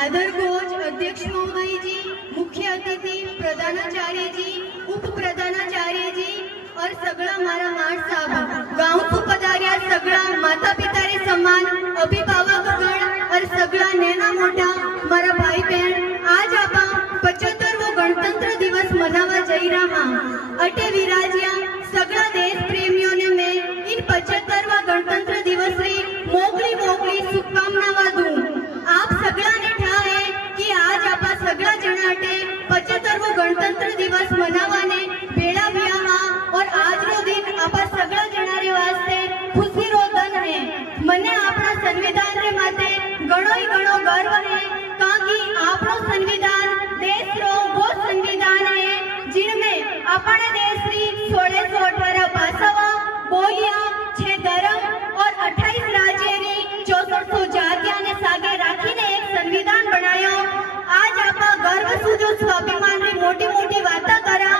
आदर कोच अध्यक्ष महोदय जी, मुख्य अतिथि प्रधानाचार्य जी, उप प्रधानाचार्य जी और सगळा मारा माठ साहब, गांव पधार्या सगळा माता पिता रे समान अभिभावकगण और सगळा नेना मोठा मारा भाई बहन, आज आपा 75वो गणतंत्र दिवस मनावा जई रहा। अटे विराजिया सगळा देश प्रेमियों ने मैं इन 75वा गणतंत्र दिवस री मोकली मोकली शुभकामनावा दूं। आप सगळा ने ठावे की आज आपा सगळा जणाटे 75वो गणतंत्र दिवस मनावाने बेड़ा व्याहा और आज रो दिन आपा सगळा जणारे वास्ते खुशी रो दिन है। मने आपना संविधान रे माते घणो गर्व है, काकी आपनो संविधान देश रो वो संविधान है जिनमें अपने देश री 1618 भाषावा बोलिया 6 धर्म और 28 राज्य री 6400 जातियां ने सागे राखीने एक संविधान बनायो। आज आपा गर्व सुजो स्वाभिमान री मोटी मोटी बाता करा,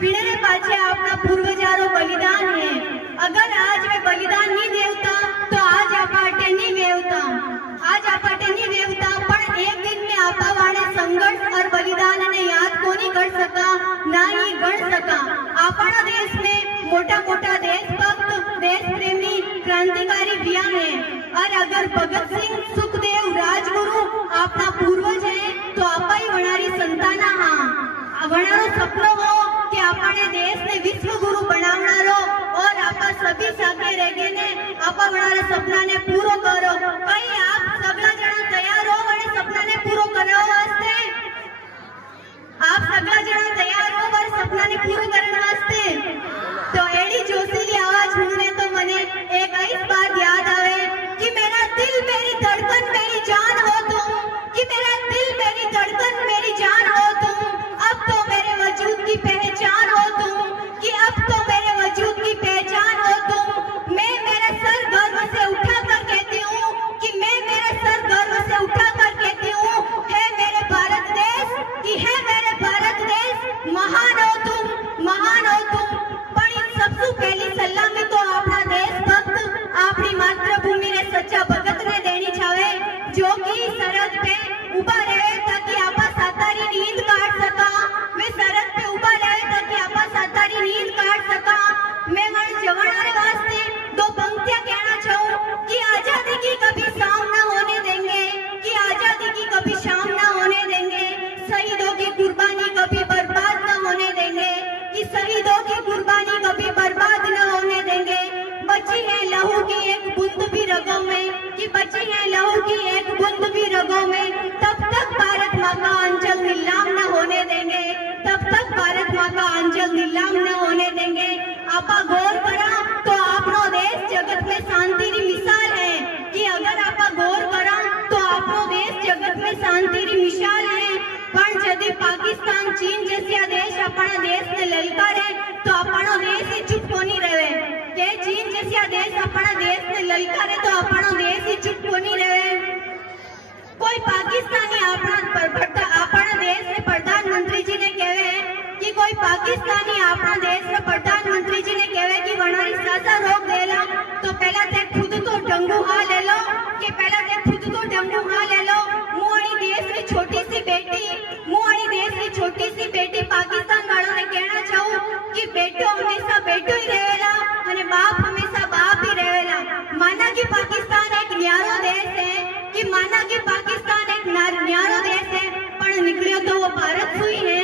विणे पाछे आपना पूर्वजारो बलिदान है। अगर आज वे बलिदान नहीं देवता तो आज आपाटे नहीं वेवता, आज आपाटे नहीं वेवता, पण एक दिन में आपा वाले संघर्ष और बलिदान ने याद कोनी कर सका, ना ही गण सका। आपना देश में मोटा मोटा देशभक्त देश प्रेमी क्रांतिकारी रिया है, और अगर भगत सिंह सुखदेव राजगुरु आपना पूर्वज है तो आपा ही वणारी संताना हाँ वणारो सपनो हो कि आपने देश ने विश्व गुरु बनावनारो और आपा सभी साथे रहेगे ने आपा वणारे सपना ने पूरो करो। कई आप सगला जना तैयार हो वणे सपना ने पूरो करवा वास्ते? आप सगला जना तैयार हो वर सपना ने पूरो करने वास्ते? तो एडी जोशीली आवाज सुनने तो मने एक ऐसी बात याद आवे कि मेरा दिल मेरी धड़कन मेरी जान हो तुम, कि मेरा दिल मेरी धड़कन मेरी जान हो तुम, अब तो मेरे वजूद की पहचान हो तुम, कि अब तो मेरे वजूद की पहचान हो तुम। मैं मेरा सर गर्व से उठा कर कहती हूँ कि मैं मेरा सर गर्व से उठा कर कहती हूँ, है मेरे भारत देश, कि है मेरे भारत देश, महान हो तुम, महान हो तुम। पर इन सबसे पहली सलामी तो अपना देशभक्त अपनी मातृभूमि ने सच्चा भगत ने देनी छावे, जो कि सरहद पे उभा रहे ताकि आपा सातारी नींद काट सका। मैं सरहद पे उभा रहे ताकि आपा सातारी नींद काट सका। मैं मन जवानारे वास्ते दो पंक्तियां कहना चाहूं कि आजादी की कभी शाम ना होने देंगे, कि आजादी की कभी शाम ना होने देंगे, शहीदों की कुर्बानी कभी बर्बाद ना होने देंगे, कि शहीदों की कुर्बानी कभी बर्बाद न होने देंगे। बची है लहू की एक बूंद भी रगों में, कि बची है लहू की एक बूंद भी रगों में, तब तक भारत माँ का अंचल नीलाम न होने देंगे, तब तक भारत माँ का अंचल नीलाम न होने देंगे। आपा गौर करा तो आपनो देश जगत में शांति री मिसाल है, कि अगर आपा गौर करा तो आपनो देश जगत में शांति री मिसाल है। पण यदि पाकिस्तान चीन जैसा देश अपना देश ने ललकारे तो अपना देश ही चुप कोनी रहे, के चीन जैसा देश अपना देश ने ललकारे तो अपना देश ही चुप कोनी रहे। कोई पाकिस्तानी अपना देश ने प्रधानमंत्री जी ने कहे कि कोई पाकिस्तानी अपना देश ने प्रधानमंत्री जी ने कहे कि वनारी सासा रोक देला, तो पहला ते खुद तो डंगू हाँ ले लो, कि पहला ते खुद तो डंगू हाँ ले लो। मुआनी देश की छोटी सी बेटी, मुआनी देश की छोटी सी बेटी पाकिस्तान वालों ने कहना चाहूं कि बेटो हमेशा बेटो ही रहेला और बाप हमेशा बाप ही रहेला। माना कि पाकिस्तान एक न्यारो देश है, कि माना कि पाकिस्तान एक न्यारो देश है, पर निकलियो तो वो भारत हुई है,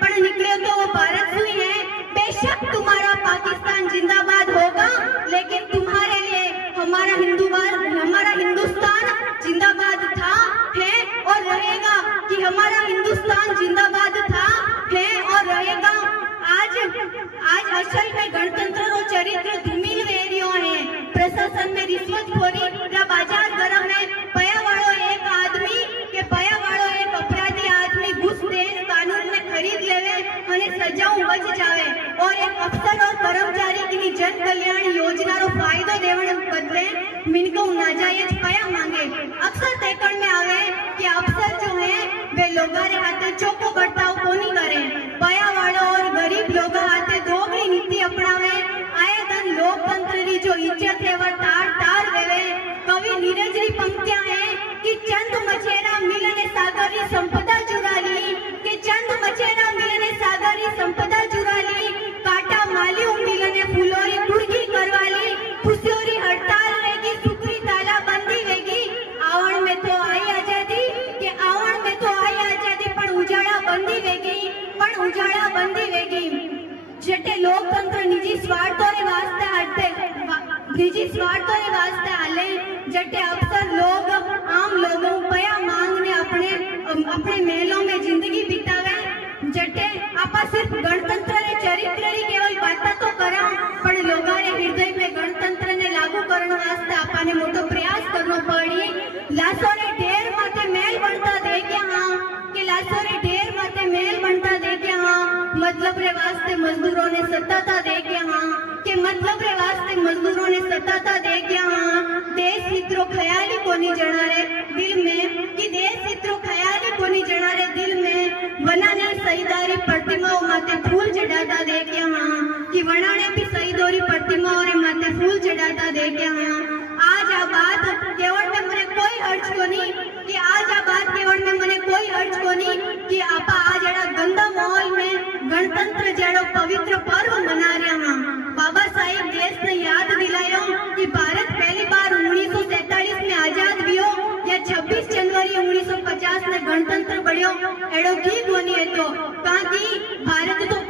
पर निकलियो तो वो भारत हुई है। बेशक तुम्हारा पाकिस्तान जिंदाबाद होगा, लेकिन तुम्हारे लिए हमारा हिंदुस्तान जिंदाबाद था, है और रहेगा, कि हमारा हिंदुस्तान जिंदाबाद था, है और रहेगा। आज असल में गणतंत्र रो चरित्र धूमिल वेरियो है। प्रशासन में रिश्वतखोरी का बाजार गरम है। पया वालो एक आदमी के पया वालो एक अपराधी आदमी घुस दे कानून में खरीद लेवे અને સજાઓ બચ जावे, और एक अफसर और कर्मचारी की जन कल्याण योजना रो फायदो देवण बदले मिनको नाजायज पया मांगे। अक्सर देखण में आवे कि अफसर जो है वे लोगों रे हाथे चोको बर्ताव कोनी करे, पया वालो और गरीब लोगों हाथे दोगली नीति अपनावे। आए दिन लोकतंत्र री जो इज्जत है वह तार तार वेवे। कवि नीरज री पंक्तियां हैं कि चंद मछेरा मिलने सागर जटे लोकतंत्र निजी स्वार्थों रे वास्ते हाले जटे अक्सर लोग आम लोगों पया मांगने अपने महलों में जिंदगी बितावे जटे आपा सिर्फ गणतंत्र रे चरित्र री केवल बात तो करा पण लोगा रे हृदय में गणतंत्र ने लागू करण वास्ते आपाने मोटो प्रयास करनो पड़ी। लासो रे ढेर माथे महल बनता देख्या हां के लासो रे ढेर माथे महल बनता देख्या हां मतलब रे वास्ते मजदूरों ने सताता देख्या हां के मतलब रे वास्ते मजदूरों ने सताता देख्या हां। देश हितरो ख्याली कोनी जणा रे दिल में कि देश हितरो ख्याली कोनी जणा रे दिल में वनाने शहीदारी प्रतिमाओं माथे फूल चढ़ाता देख्या हां कि वनाने भी शहीदोरी प्रतिमाओं रे माथे फूल चढ़ाता देख्या हां। आज आ बात केवल में मने कोई अर्थ कोनी कि आज आ बात केवल में मने कोई अर्थ कोनी कि आपा आज एड़ा गंदा माहौल में गणतंत्र जेड़ो पवित्र पर्व मना रहा हां। बाबा साहेब देश ने याद दिलायो कि भारत पहली बार 1947 में आजाद हुयो या 26 जनवरी 1950 में गणतंत्र बन्यो एड़ो की कोनी है तो काकी भारत तो